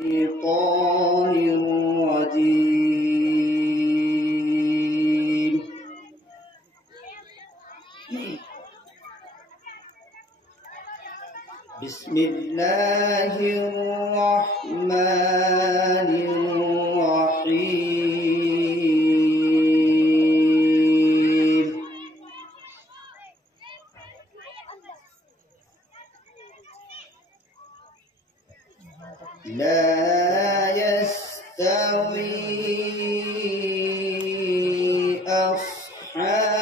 الشيطان الرجيم. بسم الله الرحمن الرحيم. لا يستوي أصحاب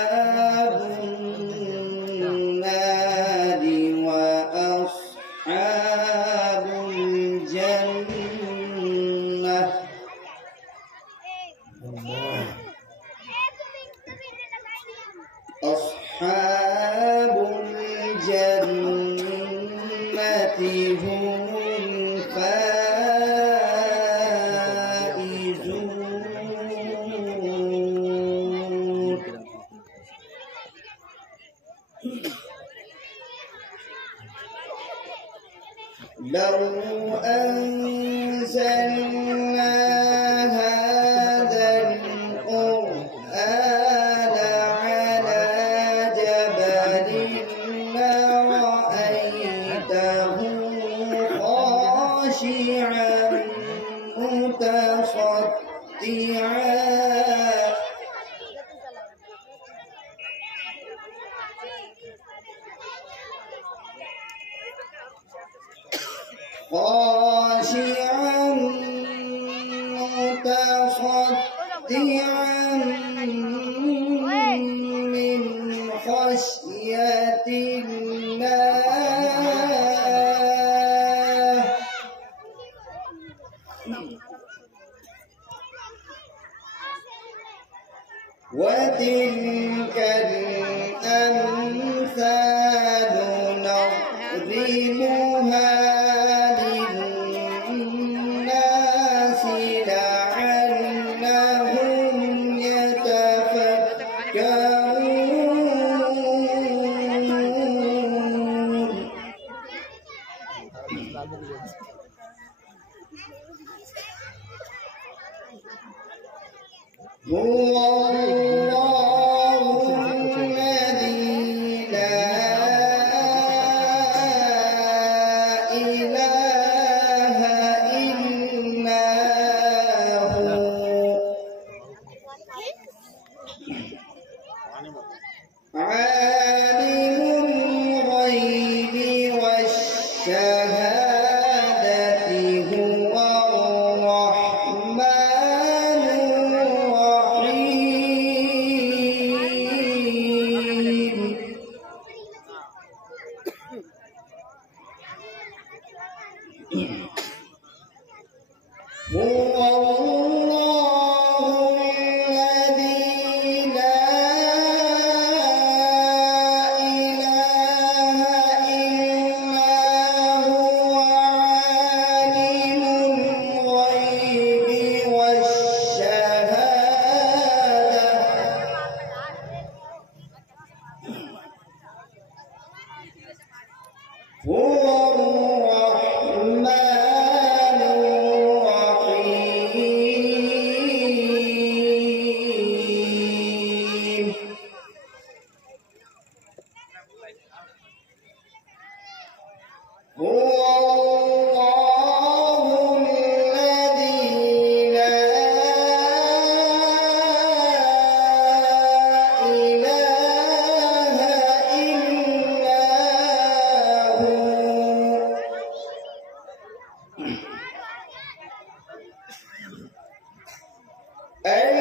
النار وأصحاب الجنة. أصحاب الجنة هم لو أنزلنا هذا القرآن على جبل لرأيته خاشعا متصدعا من خشية الله. وتلك الأمثال نضربها للناس لعلهم يتفكرون. هو الله الذي لا إله إلا هو عالم الغيب والشهادة هو الرحمن الرحيم. هو الله الذي لا إله إلا هو عالم الغيب والشهادة هو الرحمن الرحيم. هو الله الذي لا إله إلا هو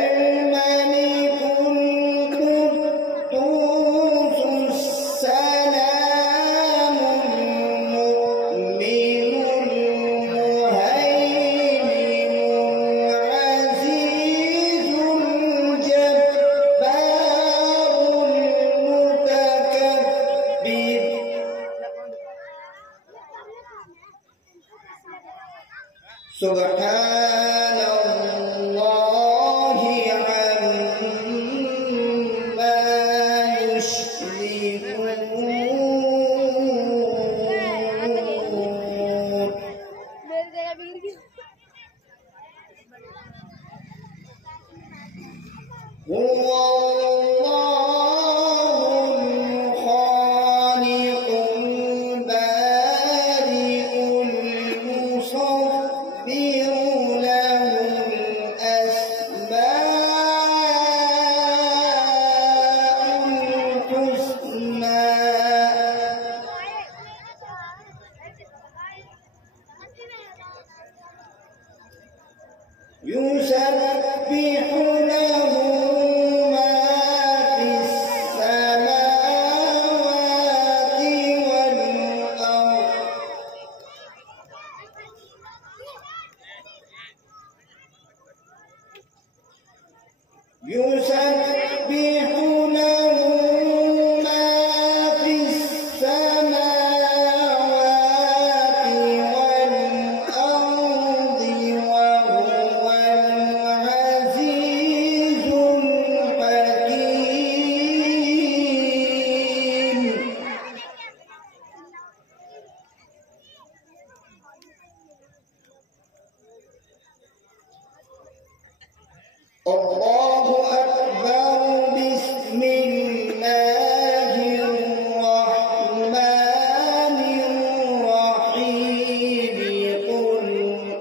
الملك القدوس السلام المؤمن المهيمن العزيز الجبار المتكبر. سبحان الله عما يشركون. هو الله الخالق البارئ المصور له الأسماء الحسنى يسبح له ما في السماوات والأرض يسبح له ما في السماوات والأرض وهو العزيز الحكيم الله أكبر بسم الله الرحمن الرحيم قل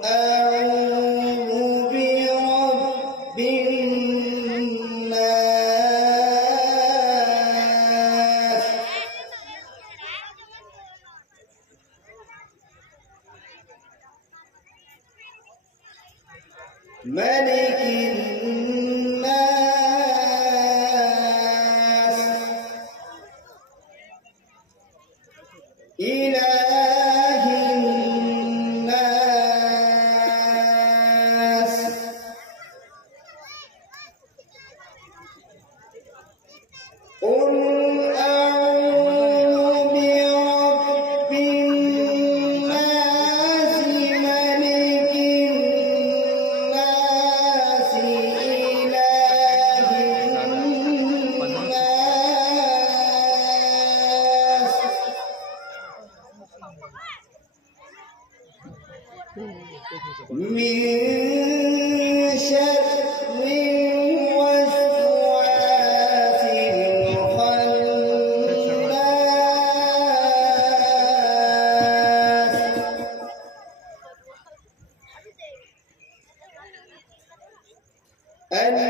أعوذ برب الناس ملك الناس إله الناس قل أعوذ برب الناس ملك الناس إله الناس من شر الوسواس الخناس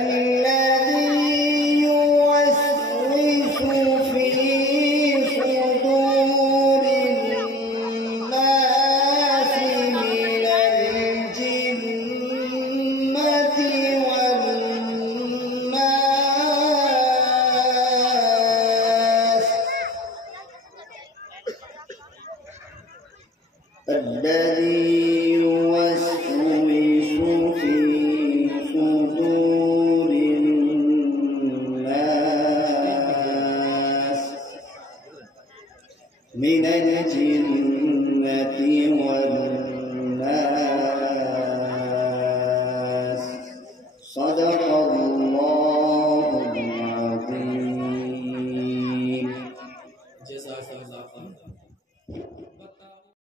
الذي يوسوس في صدور الناس من الجنة والناس الذي يوسوس في صدور الناس من الجنة